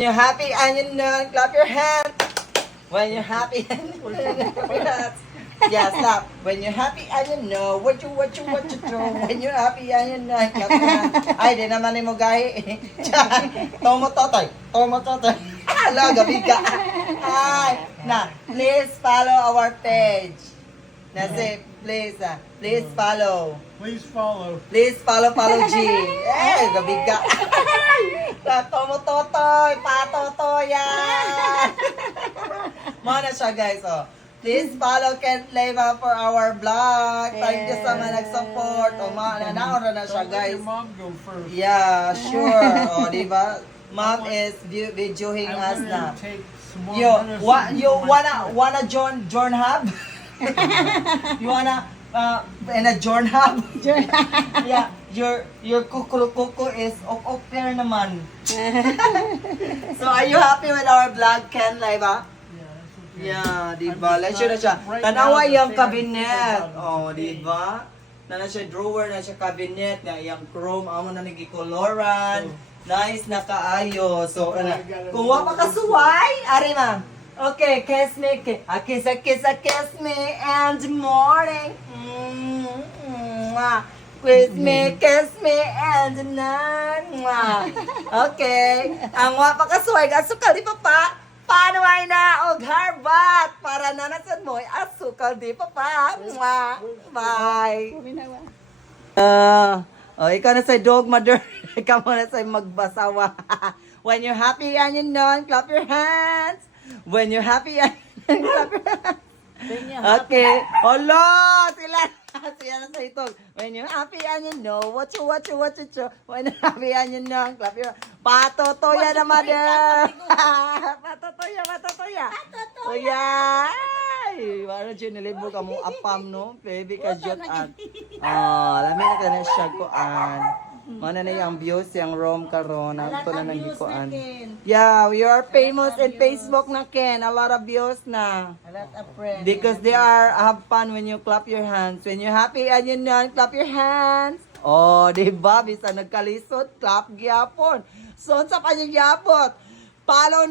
When you're happy and you know, clap your hands. When you're happy and you know, clap your hands. Yeah, stop. When you're happy and you know what you do. When you're happy and you know, clap your hands. Ay, di naman ni mo gahi. Tomo totoy. Hala, gabi ka. Ay, na, please follow our page. Nasi, please follow. Please follow. Please follow G. Eh, gabi ka. Tomo totoy, patotoy yan. Mana siya guys, oh. Please follow Ken Leva for our vlog. Thank you sa mga nag-support. O, nauna na siya, Don't let guys. your mom go first. Yeah, sure. O, diba? Mom is videoing I us want na. to take some more You medicine for my wanna join hub? You wanna in a join hub? Yeah, your kuku is ok there naman. So are you happy with our vlog, Ken Leva? Yeah, di ba? Let's na siya. Tanawa yung cabinet. Oh, di ba? Na siya drawer, na siya cabinet, na yung chrome, amo na nagikoloran. Nice na kaayo. So, kung wa pa kasuway, ari ma. Okay, kiss me, kiss me, and morning. Kiss me, and night. Okay. Ang wa pa kasuway, asukal di pa pa. Paano ay na og harbat para nanasan mo ay asukal di pa pa. Bye. Ikaw na sa dog mother. Ikaw mo na sa magbasawa. When you're happy and you know, clap your hands. When you're happy and clap your hands. Okay. Olo, sila na sa ito. When you're happy and you know, what you. When you're happy and you know, clap your hands. Patotoya na mother. Patotoya. Toya. Ay, wala dyan nilibog ka mong apam, no? Baby ka jut at. Lamin na ka na siya koan. Mana na yung views, yung roam karon. Ito na nang gikuan. Yeah, we are famous in Facebook na Ken. A lot of views na. A lot of friends. Because they are have fun when you clap your hands. When you're happy and you know, clap your hands. Oh, di ba? Bisa nagkalisod, clap gyapon. So, sa kanyang gyapon. Follow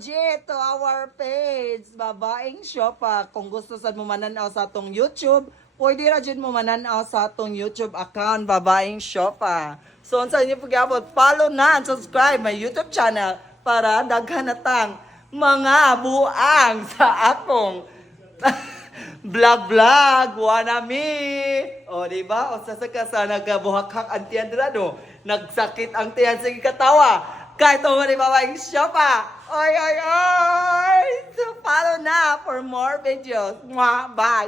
G to our page. Babaeng shop. Kung gusto sa mo mananaw sa atong YouTube, pwede ra dyan mo mananaw sa atong YouTube account, Babaeng shop. So, sa inyo pagyapon, follow na and subscribe my YouTube channel para daghanatang mga buang sa akong vlog, wanami. O, diba? O, sasaka sa nagabuhak-hak ang tiyan dira, no? Nagsakit ang tiyan sa katawa. Kahit ito ni Babaeng shop, Oy! So, follow na for more videos. Mwah! Bye!